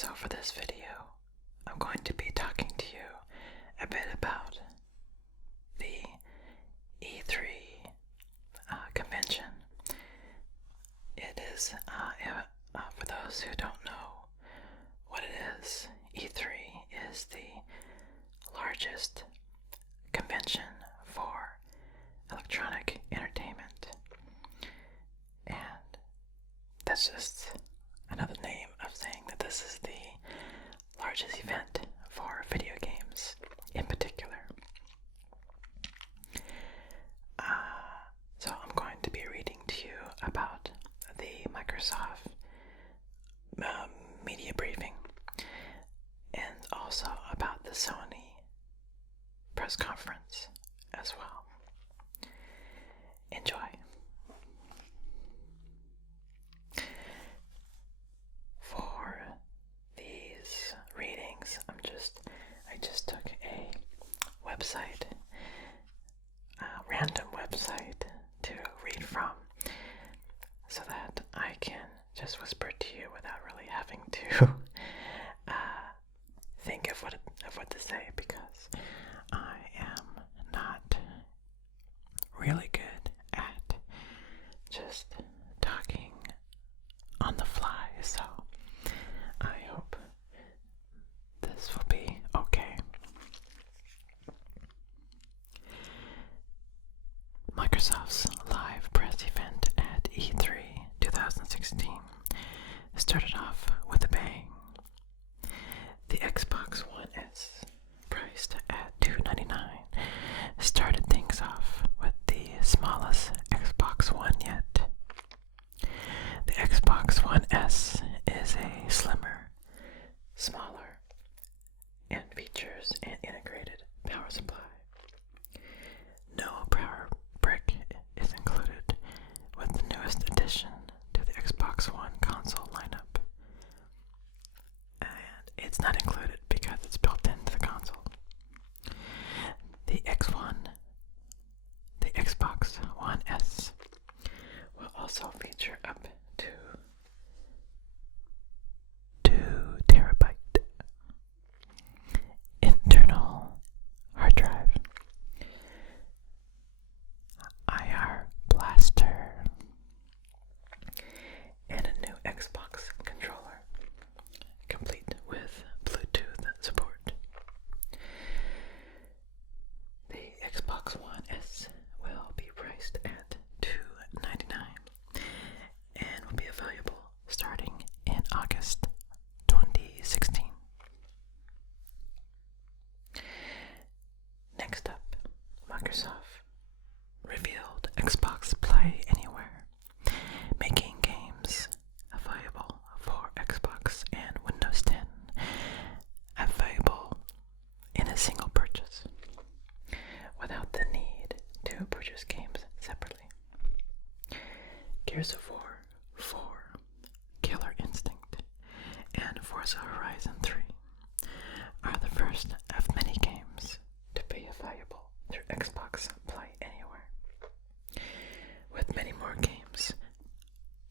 So for this video, I'm going to be talking to you a bit about the E3 convention. It is, for those who don't know what it is, E3 is the largest convention for electronic entertainment. And that's just another name of saying that this is the largest event for video games in particular. So I'm going to be reading to you about the Microsoft media briefing and also about the Sony press conference as well. Enjoy. For these readings, I just took a website, a random website to read from, so that I can just whisper to you without really having to think of what to say, because I am not really good at just talking on the fly, so I hope this will be okay. Microsoft's live press event at E3 2016 started off with a bang. The Xbox One S, priced at $299, started things off with the smallest Xbox One yet. The Xbox One S is a slimmer, smaller, and features an integrated power supply. No power brick is included with the newest addition to the Xbox One console lineup. And it's not included because it's built into the console. The Xbox One S will also feature up to 2 terabyte internal hard drive, IR blaster, and a new Xbox controller, complete with Bluetooth support. The Xbox One S will be priced at $299 and will be available starting in August 2016. Next up, Microsoft revealed Xbox Play Anywhere, making games available for Xbox and Windows 10 available in a single purchase, without the need to purchase games separately. Gears of War 4, Killer Instinct, and Forza Horizon 3 are the first of many games to be available through Xbox Play Anywhere, with many more games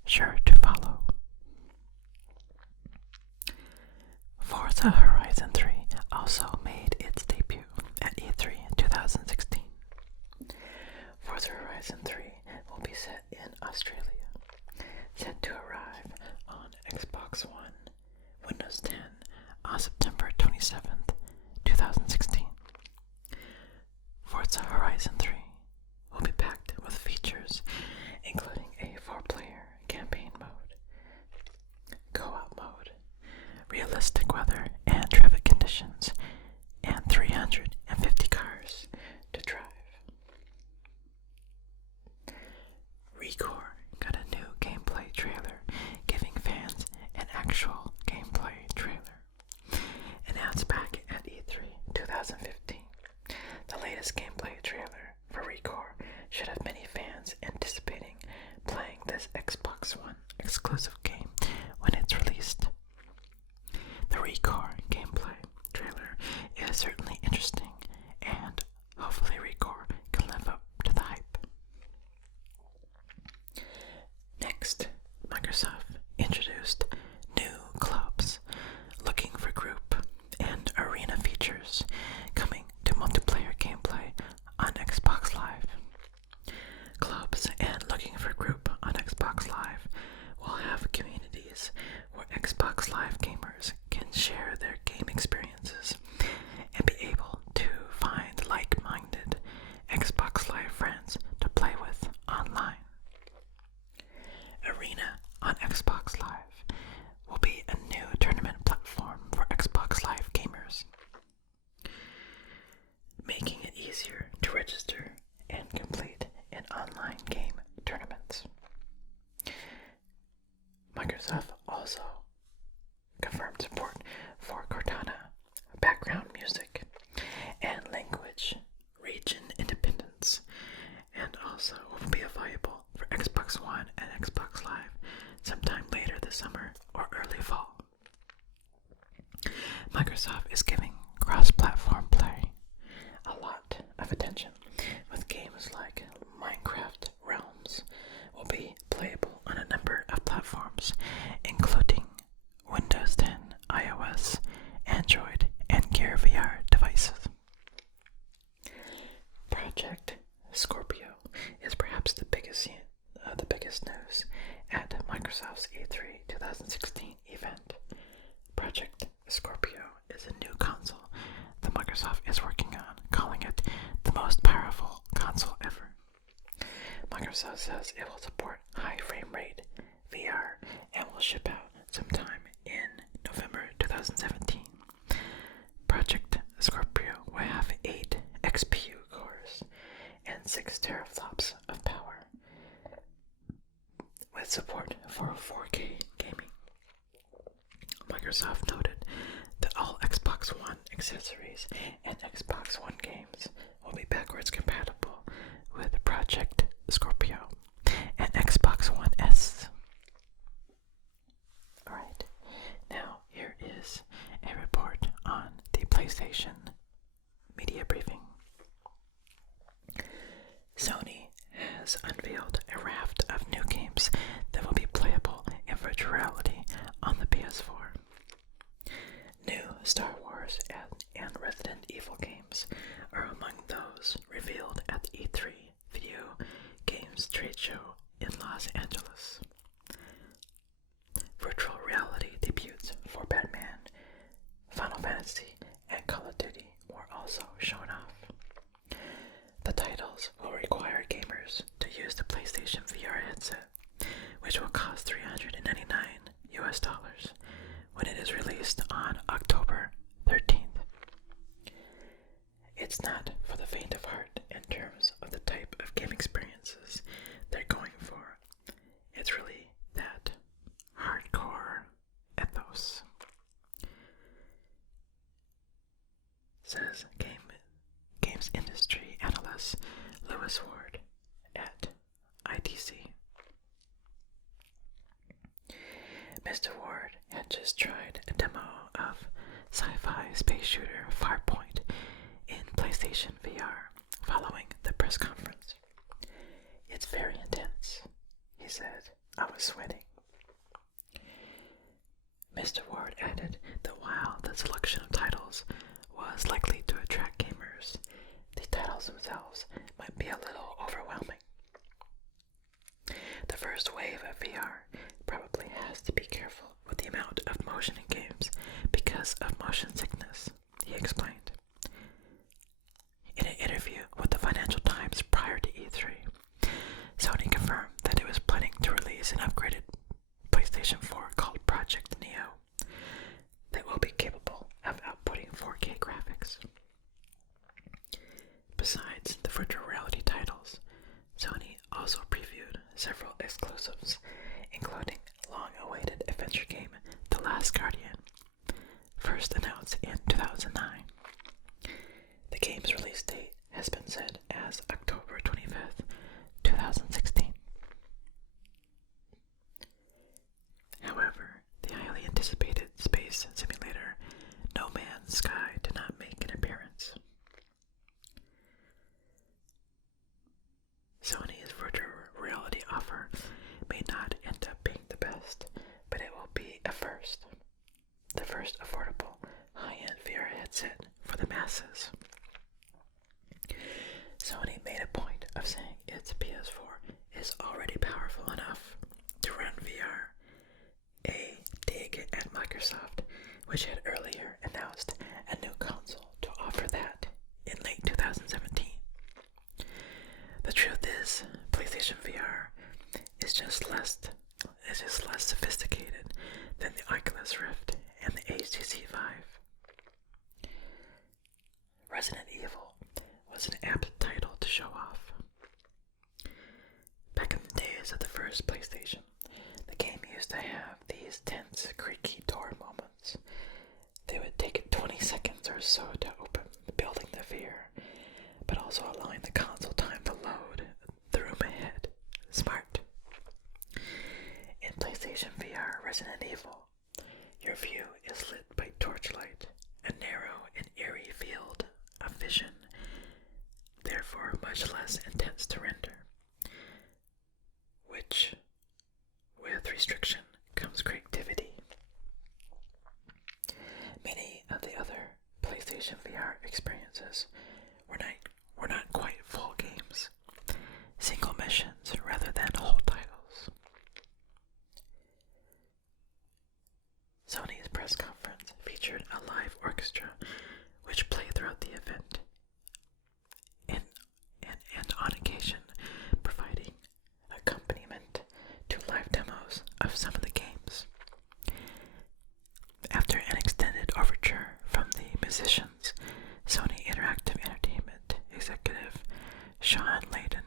sure to follow. Forza Horizon 3 also made its debut at E3 2016. Forza Horizon 3 will be set in Australia, set to arrive on Xbox One, Windows 10 on September 27th, 2016. Forza Horizon 3 will be packed with features including a 4-player campaign mode, co-op mode, realistic weather and traffic conditions, and 350 cars to drive. ReCore got a new gameplay trailer, giving fans an actual gameplay trailer. Announced back at E3 2015, the latest gameplay trailer for ReCore should have many fans anticipating playing this Xbox One exclusive game when it's released. The ReCore gameplay trailer is certainly interesting, and hopefully ReCore can live up to the hype. Next, Microsoft introduced new clubs easier to register and complete in online game tournaments. Microsoft also confirmed support for Cortana, background music, and language region independence, and also will be available for Xbox One and Xbox Live sometime later this summer or early fall. Microsoft is giving cross-platform play a lot of attention, with games like Minecraft Realms will be playable on a number of platforms, including Windows 10, iOS, Android, and Gear VR devices. Project Scorpio is perhaps the biggest news at Microsoft's E3 2016 event. Project Scorpio is a new console that Microsoft is working on, calling it the most powerful console ever. Microsoft says it will support high frame rate VR and will ship out sometime in November 2017. Project Scorpio will have 8 XPU cores and 6 teraflops of power, with support for 4K gaming. Microsoft noted that all Xbox One accessories and Xbox One games will be backwards compatible with Project Scorpio and Xbox One S. Alright, now here is a report on the PlayStation media briefing. Sony has unveiled a raft of new games that will be playable in virtual reality on the PS4. New Star Wars and Resident Evil games are among those revealed at the E3 Video Games Trade Show in Los Angeles. Virtual reality debuts for Batman, Final Fantasy, and Call of Duty were also shown off. The titles will require gamers to use the PlayStation VR headset, which will cost $399 when it is released on October 13th. It's not for the faint of heart in terms of the type of game experiences they're going for. It's really that hardcore ethos, says games industry analyst Lewis Ward at ITC. Mr. Ward had just tried a demo of sci-fi space shooter Farpoint in PlayStation VR following the press conference. It's very intense, he said. I was sweating. Mr. Ward added that while the selection of titles was likely to attract gamers, the titles themselves might be a little overwhelming. The first wave of VR probably has to be careful with the amount of motion in games because of motion sickness, he explained. In an interview with the Financial Times prior to E3, Sony confirmed that it was planning to release an upgraded PlayStation 4 called Project Neo that will be capable of outputting 4K graphics. Besides the virtual reality titles, Sony also previewed several exclusives, including long-awaited adventure game The Last Guardian, first announced in 2009. The game's release date has been set as October 25th, 2016. However, the highly anticipated space simulator No Man's Sky did not make an appearance. Sony's virtual reality offer may not end up being the best, but it will be a first. The first affordable, high-end VR headset for the masses. Sony made a point of saying its PS4 is already powerful enough to run VR, a dig at Microsoft, which had earlier announced a new console to offer that in late 2017. The truth is, PlayStation VR is just less sophisticated than the Oculus Rift and the HTC Vive. Resident Evil was an apt title to show off. Back in the days of the first PlayStation, the game used to have these tense, creaky door moments. They would take 20 seconds or so to open, building the fear, but also allowing the console time to load the room ahead. Smart. In PlayStation VR Resident Evil, your view is lit by torchlight, a narrow and eerie field of vision, therefore much less intense to render, which, with restriction, comes creativity. Many of the other PlayStation VR experiences were not quite full games, single missions rather than whole titles. Sony's press conference featured a live orchestra which played throughout the event, and on occasion providing accompaniment to live demos of some of the games. After an extended overture from the musicians, Sony Interactive Entertainment executive Sean Layden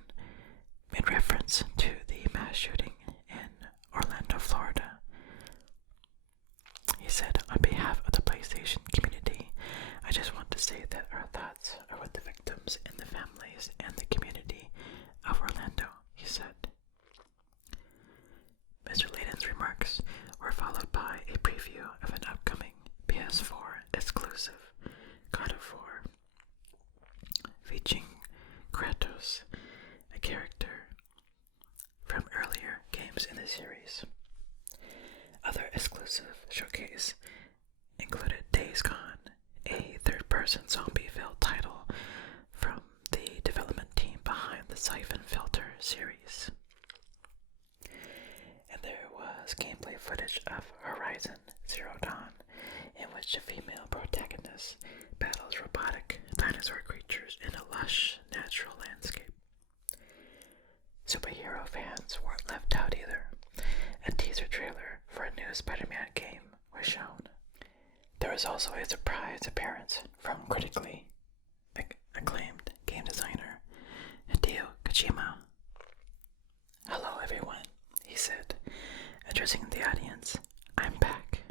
made reference to the mass shooting in Orlando, Florida. He said, "On behalf of the PlayStation community, I just want to say that our thoughts are with the victims and the families and the community of Orlando," he said. Mr. Layden's remarks were followed by a preview of an upcoming PS4 exclusive God of War, featuring Kratos, a character from earlier games in the series. Other exclusive showcase included Days Gone, a third-person zombie-filled title from the development team behind the Siphon Filter series. And there was gameplay footage of Horizon Zero Dawn, in which a female protagonist battles robotic dinosaur creatures in a lush, natural landscape. Superhero fans weren't left out either. A teaser trailer for a new Spider-Man game was shown. There was also a surprise appearance from critically acclaimed game designer Hideo Kojima. "Hello everyone," he said, addressing the audience. "I'm back."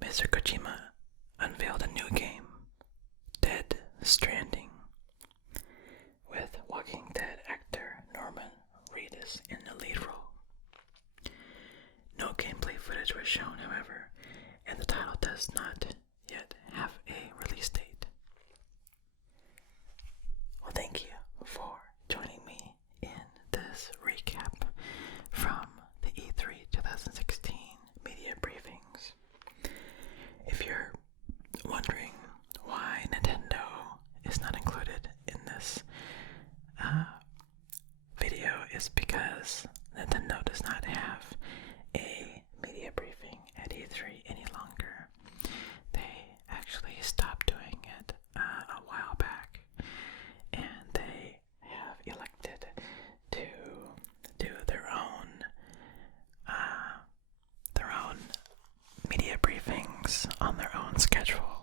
Mr. Kojima unveiled a new game, Dead Stranding, with Walking Dead actor Norman Reedus in the lead role. No gameplay footage was shown, however, and the title does not yet have a release date. Well, thank you for joining me in this recap from the E3 2016 media briefings. If you're wondering why Nintendo is not included in this video, is because Nintendo does not have a media briefing at E3 any longer. They actually stopped doing it a while back, and they have elected to do their own media briefings on their own schedule.